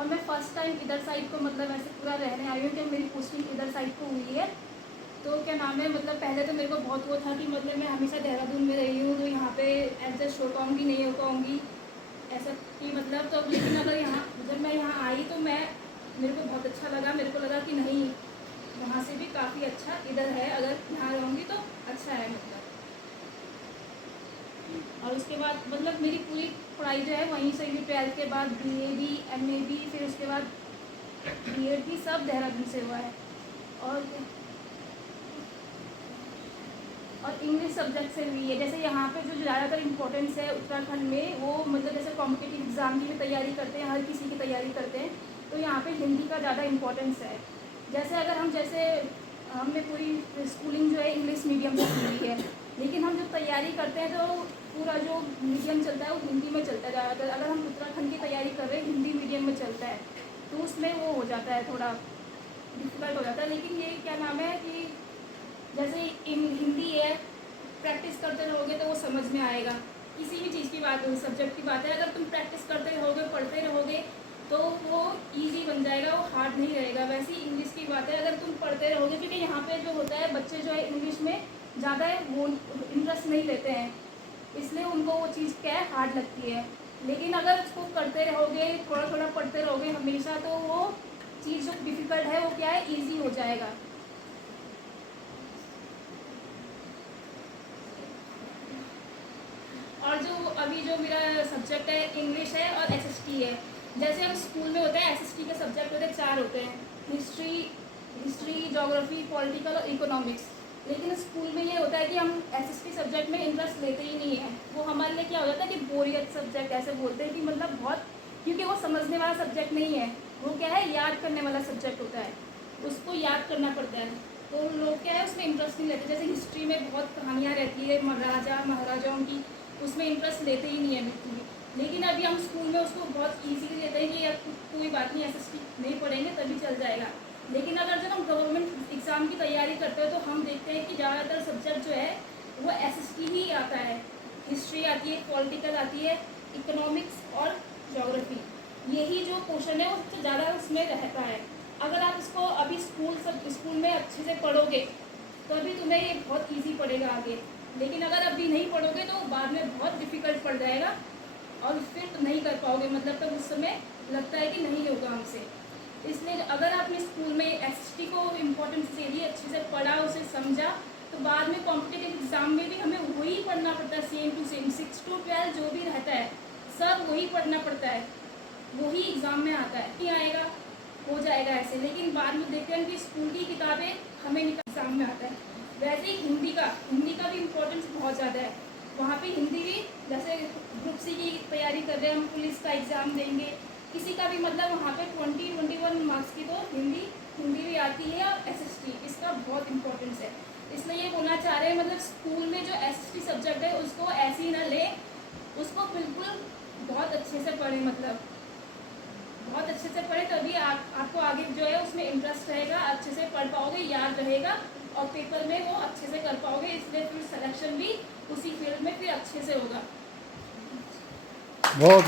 और मैं first time इधर साइड को मतलब ऐसे पूरा रहने आई हूँ कि मेरी पोस्टिंग इधर साइड को हुई है। तो क्या नाम है मतलब पहले तो मेरे को बहुत वो था कि मतलब मैं हमेशा देहरादून में रही हूँ तो यहाँ पे एडजस्ट हो पाऊँगी नहीं हो पाऊँगी ऐसा कि मतलब। तो लेकिन अगर यहाँ जब मैं यहाँ आई तो मेरे को बहुत अच्छा लगा। मेरे को लगा कि नहीं वहाँ से भी काफ़ी अच्छा इधर है, अगर यहाँ रहूँगी तो अच्छा है मतलब। और उसके बाद मतलब मेरी पूरी पढ़ाई जो है वहीं से भी 12th के बाद BA भी MA भी फिर उसके बाद B.Ed भी सब देहरादून से हुआ है। और इंग्लिश सब्जेक्ट से हुई है। जैसे यहाँ पे जो ज़्यादातर इम्पोर्टेंस है उत्तराखंड में वो मतलब जैसे कॉम्पिटिटिव एग्ज़ाम की भी तैयारी करते हैं, हर किसी की तैयारी करते हैं, तो यहाँ पे हिंदी का ज़्यादा इम्पोर्टेंस है। जैसे अगर हम जैसे हमने पूरी स्कूलिंग जो है इंग्लिश मीडियम से की हुई है, लेकिन हम जो तैयारी करते हैं तो पूरा जो मीडियम चलता है वो हिंदी में चलता है ज़्यादातर। अगर हम उत्तराखंड की तैयारी कर रहे हैं हिंदी मीडियम में चलता है तो उसमें वो हो जाता है, थोड़ा डिफ़िकल्ट हो जाता है। लेकिन ये क्या नाम है कि जैसे हिंदी है प्रैक्टिस करते रहोगे तो वो समझ में आएगा। किसी भी चीज़ की बात हो, सब्जेक्ट की बात है, अगर तुम प्रैक्टिस करते रहोगे पढ़ते रहोगे तो वो इजी बन जाएगा, वो हार्ड नहीं रहेगा। वैसे ही इंग्लिश की बात है, अगर तुम पढ़ते रहोगे, क्योंकि यहाँ पे जो होता है बच्चे जो है इंग्लिश में ज़्यादा वो इंटरेस्ट नहीं लेते हैं, इसलिए उनको वो चीज़ क्या है हार्ड लगती है। लेकिन अगर उसको करते रहोगे थोड़ा थोड़ा पढ़ते रहोगे हमेशा तो वो चीज़ जो डिफ़िकल्ट है वो क्या है ईजी हो जाएगा। और जो अभी जो मेरा सब्जेक्ट है इंग्लिश है और SST है। जैसे हम स्कूल में होते हैं SST के सब्जेक्ट होते हैं 4 होते हैं, हिस्ट्री ज्योग्राफी पॉलिटिकल और इकोनॉमिक्स। लेकिन स्कूल में ये होता है कि हम SST सब्जेक्ट में इंटरेस्ट लेते ही नहीं है। वो हमारे लिए क्या हो जाता है कि बोरियत सब्जेक्ट ऐसे बोलते हैं कि मतलब बहुत, क्योंकि वो समझने वाला सब्जेक्ट नहीं है, वो क्या है याद करने वाला सब्जेक्ट होता है, उसको याद करना पड़ता है। तो लोग क्या है उसमें इंटरेस्ट नहीं लेते। जैसे हिस्ट्री में बहुत कहानियाँ रहती है राजा महाराजाओं की, उसमें इंटरेस्ट लेते ही नहीं है बिल्कुल भी। लेकिन अभी हम स्कूल में उसको बहुत ईजीली लेते हैं कि यार कोई बात नहीं SST नहीं पढ़ेंगे तभी चल जाएगा। लेकिन अगर जब हम गवर्नमेंट एग्ज़ाम की तैयारी करते हैं तो हम देखते हैं कि ज़्यादातर सब्जेक्ट जो है वो SST ही आता है। हिस्ट्री आती है, पॉलिटिकल आती है, इकोनॉमिक्स और ज्योग्राफी, यही जो क्वेश्चन है वो सबसे ज़्यादा उसमें रहता है। अगर आप इसको अभी स्कूल में अच्छे से पढ़ोगे तो अभी तुम्हें ये बहुत ईजी पड़ेगा आगे। लेकिन अगर अभी नहीं पढ़ोगे तो बाद में बहुत डिफ़िकल्ट पड़ जाएगा और फिर नहीं कर पाओगे, मतलब तब उस समय लगता है कि नहीं होगा हमसे। इसलिए अगर आपने स्कूल में SST को इम्पोर्टेंस दे दी, अच्छे से पढ़ा, उसे समझा, तो बाद में कॉम्पिटिटिव एग्ज़ाम में भी हमें वही पढ़ना पड़ता है, सेम टू सेम 6 to 12 जो भी रहता है सब वही पढ़ना पड़ता है, वही एग्ज़ाम में आता है। नहीं आएगा हो जाएगा ऐसे। लेकिन बाद में देखते हैं कि स्कूल की किताबें हमें एग्ज़ाम में आता है। वैसे ही हिंदी का भी इम्पोर्टेंस बहुत ज़्यादा है। वहाँ पे हिंदी भी जैसे ग्रुप C की तैयारी कर रहे हैं हम, पुलिस का एग्ज़ाम देंगे, किसी का भी मतलब वहाँ पे 21 मार्क्स की तो हिंदी भी आती है। और SST इसका बहुत इम्पोर्टेंस है। इसलिए ये बोलना चाह रहे हैं मतलब स्कूल में जो SST सब्जेक्ट है उसको ऐसे ही ना लें, उसको बिल्कुल बहुत अच्छे से पढ़ें, मतलब बहुत अच्छे से पढ़ें, तभी आपको आगे जो है उसमें इंटरेस्ट रहेगा, अच्छे से पढ़ पाओगे, याद रहेगा और पेपर में वो अच्छे से कर पाओगे। इसलिए फिर सिलेक्शन भी उसी फील्ड में फिर अच्छे से होगा। बहुत